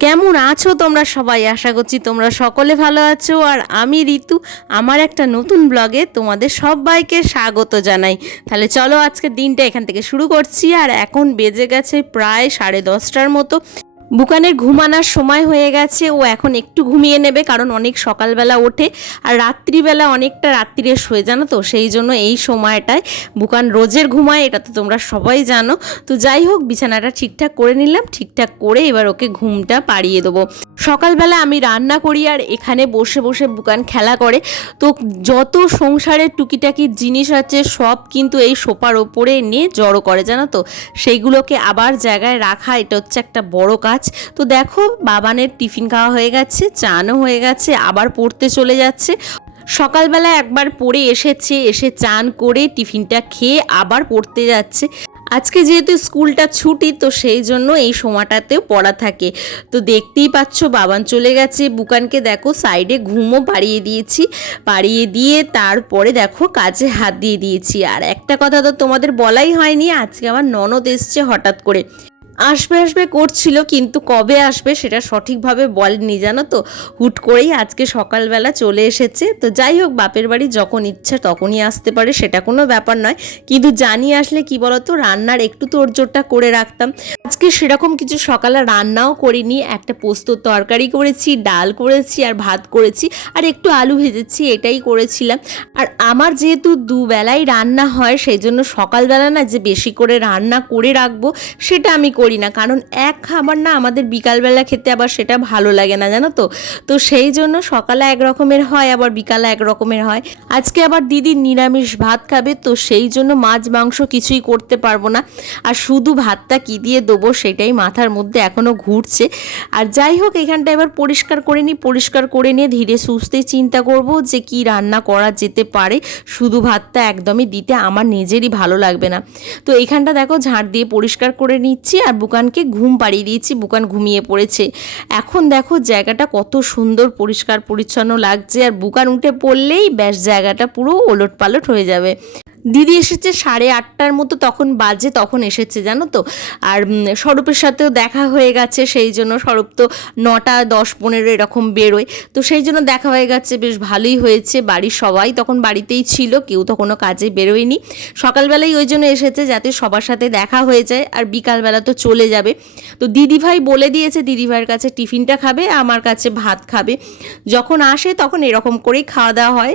কেমন আছো তোমরা সবাই? আশা করছি তোমরা সকলে ভালো আছো। আর আমি ঋতু, আমার একটা নতুন ব্লগে তোমাদের সবাইকে স্বাগত জানাই। তাহলে চলো আজকে দিনটা এখান থেকে শুরু করছি। আর এখন বেজে গেছে প্রায় সাড়ে দশটার মতো। বুকানের ঘুমানোর সময় হয়ে গেছে। ও এখন একটু ঘুমিয়ে নেবে কারণ অনেক সকালবেলা ওঠে আর রাত্রিবেলা অনেকটা রাত্রিরে শুয়ে, জানো তো? সেই জন্য এই সময়টায় বুকান রোজের ঘুমায়, এটা তো তোমরা সবাই জানো। তো যাই হোক, বিছানাটা ঠিকঠাক করে নিলাম, ঠিকঠাক করে এবার ওকে ঘুমটা পাড়িয়ে দেবো। সকালবেলা আমি রান্না করি আর এখানে বসে বসে বুকান খেলা করে। তো যত সংসারের টুকিটাকি জিনিস আছে, সব কিন্তু এই সোফার ওপরে নিয়ে জড়ো করে, জানো তো? সেইগুলোকে আবার জায়গায় রাখা, এটা হচ্ছে একটা বড় কাজ। তো দেখো, বাবানের টিফিন খাওয়া হয়ে গেছে, চানও হয়ে গেছে, আবার পড়তে চলে যাচ্ছে। সকালবেলা একবার পড়ে এসেছে, এসে চান করে টিফিনটা খেয়ে আবার পড়তে যাচ্ছে। আজকে যেহেতু স্কুলটা ছুটি, তো সেই জন্য এই সময়টাতেও পড়া থাকে। তো দেখতেই পাচ্ছ, বাবান চলে গেছে। বুকানকে দেখো, সাইডে ঘুমও পাড়িয়ে দিয়েছি। পাড়িয়ে দিয়ে তারপরে দেখো, কাজে হাত দিয়ে দিয়েছি। আর একটা কথা তো তোমাদের বলাই হয়নি, আজকে আমার ননদ এসছে হঠাৎ করে। আসবে আসবে করছিল, কিন্তু কবে আসবে সেটা সঠিকভাবে বলেনি, জানো তো? হুট করেই আজকে সকালবেলা চলে এসেছে। তো যাই হোক, বাপের বাড়ি যখন ইচ্ছা তখনই আসতে পারে, সেটা কোনো ব্যাপার নয়। কিন্তু জানি আসলে কি বলতো, রান্নার একটু তোড়জোড়টা করে রাখতাম। আজকে সেরকম কিছু সকালে রান্নাও করিনি। একটা পোস্ত তরকারি করেছি, ডাল করেছি, আর ভাত করেছি, আর একটু আলু ভেজেছি, এটাই করেছিলাম। আর আমার যেহেতু দুবেলাই রান্না হয়, সেই জন্য সকালবেলা না যে বেশি করে রান্না করে রাখব, সেটা আমি করি না। কারণ এক খাবার না আমাদের বিকালবেলা খেতে আবার সেটা ভালো লাগে না, জানো তো? তো সেই জন্য সকালে এক রকমের হয়, আবার বিকালে এক রকমের হয়। আজকে আবার দিদি নিরামিষ ভাত খাবে, তো সেই জন্য মাছ, মাংস কিছুই করতে পারব না। আর শুধু ভাতটা কি দিয়ে দেবো সেটাই মাথার মধ্যে এখনও ঘুরছে। আর যাই হোক, এখানটা এবার পরিষ্কার করে নিই, পরিষ্কার করে নিয়ে ধীরে সুস্থে চিন্তা করব যে কি রান্না করা যেতে পারে। শুধু ভাতটা একদমই দিতে আমার নিজেরই ভালো লাগবে না। তো এখানটা দেখো ঝাড় দিয়ে পরিষ্কার করে নিচ্ছি আর বুকানকে ঘুম পাড়িয়ে দিয়েছি, বুকান ঘুমিয়ে পড়েছে। এখন দেখো জায়গাটা কত সুন্দর, পরিষ্কার, পরিচ্ছন্ন লাগছে। আর বুকান উঠে পড়লেই ব্যাস জায়গাটা পুরো ওলট পালট হয়ে যাবে। দিদি এসেছে সাড়ে আটটার মতো, তখন বাজে, তখন এসেছে, জানো তো? আর স্বরূপের সাথেও দেখা হয়ে গেছে, সেই জন্য স্বরূপ তো নটা, দশ, পনেরো এরকম বেরোয়। তো সেই জন্য দেখা হয়ে গেছে, বেশ ভালোই হয়েছে, বাড়ির সবাই তখন বাড়িতেই ছিল, কেউ তো কোনো কাজে বেরোয়নি। সকালবেলাই ওই জন্য এসেছে যাতে সবার সাথে দেখা হয়ে যায়, আর বিকালবেলা তো চলে যাবে। তো দিদিভাই বলে দিয়েছে, দিদিভাইয়ের কাছে টিফিনটা খাবে, আমার কাছে ভাত খাবে। যখন আসে তখন এরকম করেই খাওয়া দাওয়া হয়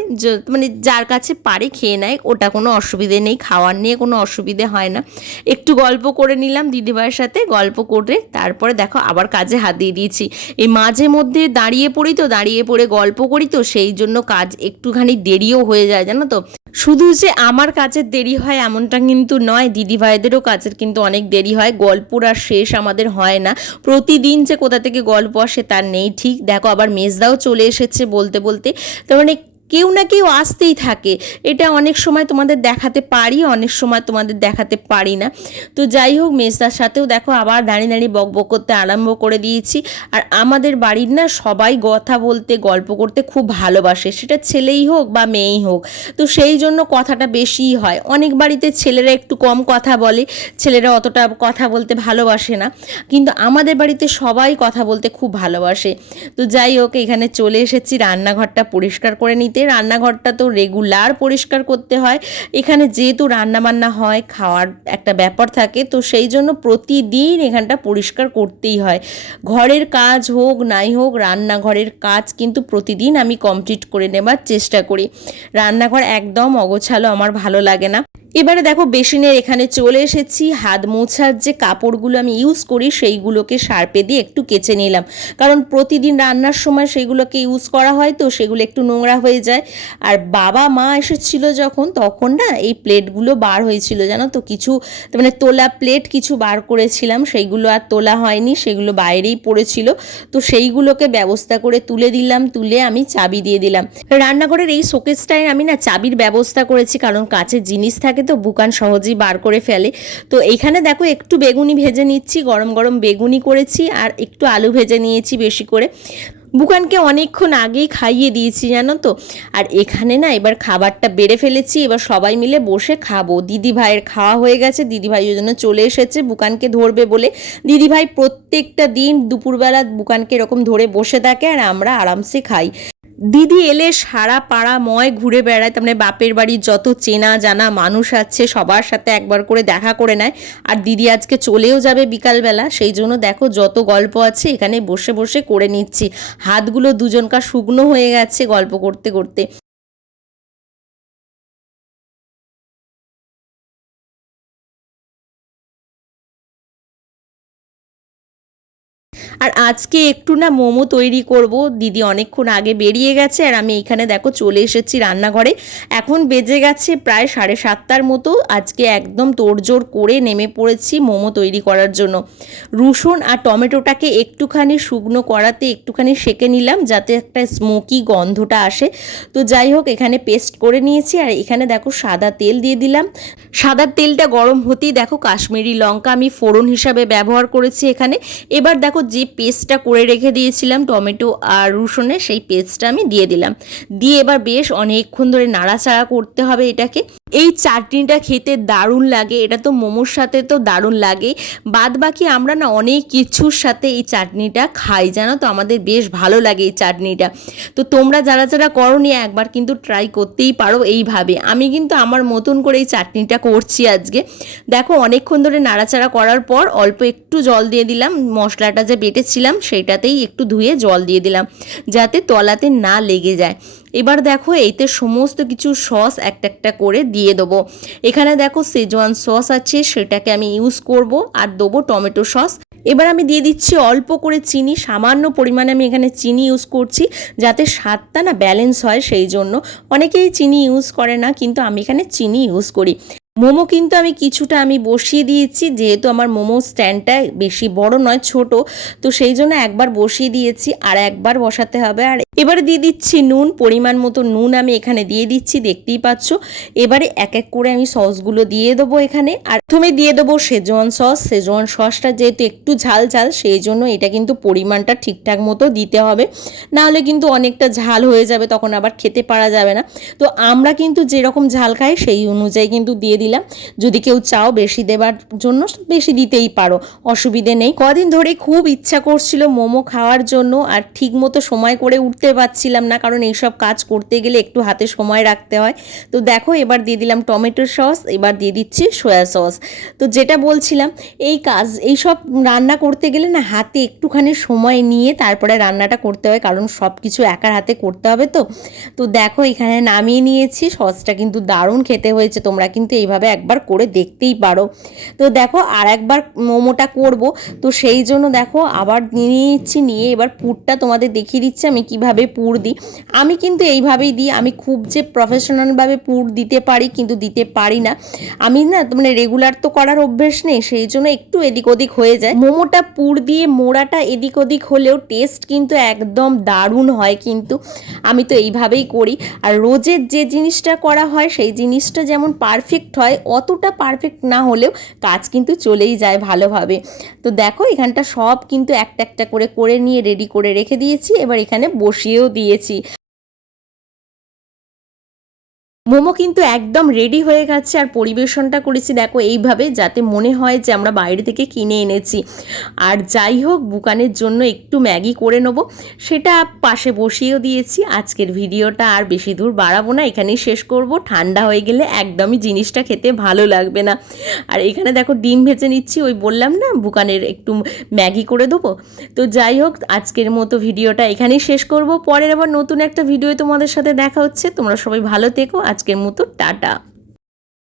মানে যার কাছে পারে খেয়ে নেয়, ওটা কোনো অসুবিধে নেই, খাওয়ার নিয়ে কোনো অসুবিধে হয় না। একটু গল্প করে নিলাম দিদিভাইয়ের সাথে, গল্প করে তারপরে দেখো আবার কাজে হাত দিয়ে দিয়েছি। এই মাঝে মধ্যে দাঁড়িয়ে পড়ি তো, দাঁড়িয়ে পড়ে গল্প করি তো, সেই জন্য কাজ একটুখানি দেরিও হয়ে যায়, জানো তো। শুধু যে আমার কাজের দেরি হয় এমনটা কিন্তু নয়, দিদিভাইদেরও কাজের কিন্তু অনেক দেরি হয়, গল্পর আর শেষ আমাদের হয় না। প্রতিদিন যে কোথা থেকে গল্প আসে তার নেই, ঠিক। দেখো আবার মেজদাও চলে এসেছে বলতে বলতে। তার মানে কেউ না কেউ আসতেই থাকে। এটা অনেক সময় তোমাদের দেখাতে পারি, অনেক সময় তোমাদের দেখাতে পারি না। তো যাই হোক, মেজদার সাথেও দেখো আবার দাঁড়িয়ে দাঁড়িয়ে বক বক করতে আরম্ভ করে দিয়েছি। আর আমাদের বাড়ির না সবাই কথা বলতে, গল্প করতে খুব ভালোবাসে। সেটা ছেলেই হোক বা মেয়েই হোক। তো সেই জন্য কথাটা বেশিই হয়। অনেক বাড়িতে ছেলেরা একটু কম কথা বলে, ছেলেরা অতটা কথা বলতে ভালোবাসে না। কিন্তু আমাদের বাড়িতে সবাই কথা বলতে খুব ভালোবাসে। তো যাই হোক, এখানে চলে এসেছি রান্নাঘরটা পরিষ্কার করে নিতে। রান্নাঘরটা তো রেগুলার পরিষ্কার করতে হয়। এখানে যেহেতু রান্নাবান্না হয়, খাওয়ার একটা ব্যাপার থাকে, তো সেই জন্য প্রতিদিন এখানটা পরিষ্কার করতেই হয়। ঘরের কাজ হোক, নাই হোক, রান্নাঘরের কাজ কিন্তু প্রতিদিন আমি কমপ্লিট করে নেবার চেষ্টা করি। রান্নাঘর একদম অগোছালো, আমার ভালো লাগে না। এবারে দেখো বেসিনের এখানে চলে এসেছি। হাত মোছার যে কাপড়গুলো আমি ইউজ করি, সেইগুলোকে সার্পে দিয়ে একটু কেচে নিলাম। কারণ প্রতিদিন রান্নার সময় সেগুলোকে ইউজ করা হয় তো, সেগুলো একটু নোংরা হয়ে যায়। আর বাবা মা এসেছিল যখন, তখন না এই প্লেটগুলো বার হয়েছিল, জানো তো? কিছু মানে তোলা প্লেট কিছু বার করেছিলাম, সেইগুলো আর তোলা হয়নি, সেগুলো বাইরেই পড়েছিল। তো সেইগুলোকে ব্যবস্থা করে তুলে দিলাম, তুলে আমি চাবি দিয়ে দিলাম। রান্নাঘরের এই শোকেসটায় আমি না চাবির ব্যবস্থা করেছি, কারণ কাছের জিনিস থাকে তো বুকান সহজেই বার করে ফেলে। তো এইখানে দেখো একটু বেগুনি ভেজে নিচ্ছি, গরম গরম বেগুনি করেছি আর একটু আলু ভেজে নিয়েছি বেশি করে। বুকানকে অনেকক্ষণ আগেই খাইয়ে দিয়েছি, জানো তো? আর এখানে না এবার খাবারটা বেড়ে ফেলেছি, এবার সবাই মিলে বসে খাব। দিদি ভাইয়ের খাওয়া হয়ে গেছে, দিদি ভাই ওই জন্য চলে এসেছে, বুকানকে ধরবে বলে। দিদি ভাই প্রত্যেকটা দিন দুপুরবেলা বুকানকে এরকম ধরে বসে থাকে আর আমরা আরামসে খাই। দিদি এলে সারা পাড়া ময় ঘুরে বেড়ায়, তার মানে বাপের বাড়ির যত চেনা জানা মানুষ আছে সবার সাথে একবার করে দেখা করে নেয়। আর দিদি আজকে চলেও যাবে বিকালবেলা, সেই জন্য দেখো যত গল্প আছে এখানে বসে বসে করে নিচ্ছি। হাতগুলো দুজনকার শুকনো হয়ে গেছে গল্প করতে করতে। আর আজকে একটু না মোমো তৈরি করব। দিদি অনেকক্ষণ আগে বেরিয়ে গেছে আর আমি এখানে দেখো চলে এসেছি রান্নাঘরে। এখন বেজে গেছে প্রায় সাড়ে সাতটার মতো। আজকে একদম তোড়জোড় করে নেমে পড়েছি মোমো তৈরি করার জন্য। রসুন আর টমেটোটাকে একটুখানি শুকনো করাতে একটুখানি সেকে নিলাম যাতে একটা স্মোকি গন্ধটা আসে। তো যাই হোক, এখানে পেস্ট করে নিয়েছি আর এখানে দেখো সাদা তেল দিয়ে দিলাম। সাদা তেলটা গরম হতেই দেখো কাশ্মীরি লঙ্কা আমি ফোড়ন হিসাবে ব্যবহার করেছি এখানে। এবার দেখো যে পেস্টটা করে রেখে দিয়েছিলাম টমেটো আর রসুনের, সেই পেস্টটা আমি দিয়ে দিলাম। দিয়ে এবার বেশ অনেকক্ষণ ধরে নাড়াচাড়া করতে হবে এটাকে। এই চাটনিটা খেতে দারুণ লাগে, এটা তো মোমোর সাথে তো দারুণ লাগে। বাদ বাকি আমরা না অনেক কিছুর সাথে এই চাটনিটা খাই, জানো তো? আমাদের বেশ ভালো লাগে এই চাটনিটা। তো তোমরা যারা যারা করনি, একবার কিন্তু ট্রাই করতেই পারো এইভাবে। আমি কিন্তু আমার মতন করে এই চাটনিটা করছি আজকে। দেখো, অনেকক্ষণ ধরে নাড়াচাড়া করার পর অল্প একটু জল দিয়ে দিলাম, মশলাটা যে বেটেছিলাম, সেইটাতেই একটু ধুয়ে জল দিয়ে দিলাম, যাতে তলাতে না লেগে যায়। এবার দেখো এইতে সমস্ত কিছু সস একটা একটা করে দিয়ে দেবো। এখানে দেখো সেজওয়ান সস আছে, সেটাকে আমি ইউজ করব আর দেবো টমেটো সস। এবার আমি দিয়ে দিচ্ছি অল্প করে চিনি, সামান্য পরিমাণে আমি এখানে চিনি ইউজ করছি যাতে স্বাদটা না ব্যালেন্স হয় সেই জন্য। অনেকেই চিনি ইউজ করে না, কিন্তু আমি এখানে চিনি ইউজ করি। মোমো কিন্তু আমি কিছুটা আমি বসিয়ে দিয়েছি, যেহেতু আমার মোমো স্ট্যান্ডটা বেশি বড় নয়, ছোট। তো সেই জন্য একবার বসিয়ে দিয়েছি আর একবার বসাতে হবে। আর এবারে দিয়ে দিচ্ছি নুন, পরিমাণ মতো নুন আমি এখানে দিয়ে দিচ্ছি, দেখতেই পাচ্ছ। এবারে এক এক করে আমি সসগুলো দিয়ে দেবো এখানে। আর প্রথমে দিয়ে দেবো সেজওয়ান সস সেজওয়ান সসটা যেহেতু একটু ঝাল ঝাল, সেই জন্য এটা কিন্তু পরিমাণটা ঠিকঠাক মতো দিতে হবে। নাহলে কিন্তু অনেকটা ঝাল হয়ে যাবে, তখন আবার খেতে পারা যাবে না। তো আমরা কিন্তু যেরকম ঝাল খাই, সেই অনুযায়ী কিন্তু দিয়ে দিলাম। যদি কেউ চাও বেশি দেবার জন্য, বেশি দিতেই পারো, অসুবিধে নেই। কদিন ধরে খুব ইচ্ছা করছিল মোমো খাওয়ার জন্য, আর ঠিক মতো সময় করে উঠতে পারছিলাম না, কারণ এইসব কাজ করতে গেলে একটু হাতে সময় রাখতে হয়। তো দেখো, এবার দিয়ে দিলাম টমেটো সস, এবার দিয়ে দিচ্ছি সয়া সস। তো যেটা বলছিলাম, এই কাজ এই সব রান্না করতে গেলে না হাতে একটুখানি সময় নিয়ে তারপরে রান্নাটা করতে হয়, কারণ সব কিছু একার হাতে করতে হবে তো। তো দেখো, এখানে নামিয়ে নিয়েছি, সসটা কিন্তু দারুণ খেতে হয়েছে, তোমরা কিন্তু এইভাবে একবার করে দেখতেই পারো। তো দেখো আর একবার মোমোটা করব। তো সেই জন্য দেখো আবার নিয়ে নিচ্ছি, নিয়ে এবার পুরটা তোমাদের দেখিয়ে দিচ্ছি আমি কীভাবে পুর দিই। আমি কিন্তু এইভাবেই দিই, আমি খুব যে প্রফেশনালভাবে পুর দিতে পারি কিন্তু দিতে পারি না। আমি না মানে রেগুলার তো করার অভ্যেস নেই, সেই জন্য একটু এদিক ওদিক হয়ে যায়। মোমোটা পুর দিয়ে মোড়াটা এদিক ওদিক হলেও টেস্ট কিন্তু একদম দারুণ হয় কিন্তু। আমি তো এইভাবেই করি। আর রোজের যে জিনিসটা করা হয়, সেই জিনিসটা যেমন পারফেক্ট হয় অতটা পারফেক্ট না হলেও কাজ কিন্তু চলেই যায় ভালোভাবে। তো দেখো, এখানটা সব কিন্তু একটা একটা করে করে নিয়ে রেডি করে রেখে দিয়েছি, এবার এখানে বসিয়েও দিয়েছি। মোমো কিন্তু একদম রেডি হয়ে গেছে আর পরিবেশনটা করেছি, দেখো এইভাবে যাতে মনে হয় যে আমরা বাইরে থেকে কিনে এনেছি। আর যাই হোক, বুকানের জন্য একটু ম্যাগি করে নেব, সেটা পাশে বসিয়েও দিয়েছি। আজকের ভিডিওটা আর বেশি দূর বাড়াবো না, এখানেই শেষ করব। ঠান্ডা হয়ে গেলে একদমই জিনিসটা খেতে ভালো লাগবে না। আর এখানে দেখো ডিম ভেজে নিচ্ছি, ওই বললাম না, বুকানের একটু ম্যাগি করে দেবো। তো যাই হোক, আজকের মতো ভিডিওটা এখানেই শেষ করব। পরের আবার নতুন একটা ভিডিও তোমাদের সাথে দেখা হচ্ছে, তোমরা সবাই ভালো থেকো আজকের মতো টাটা।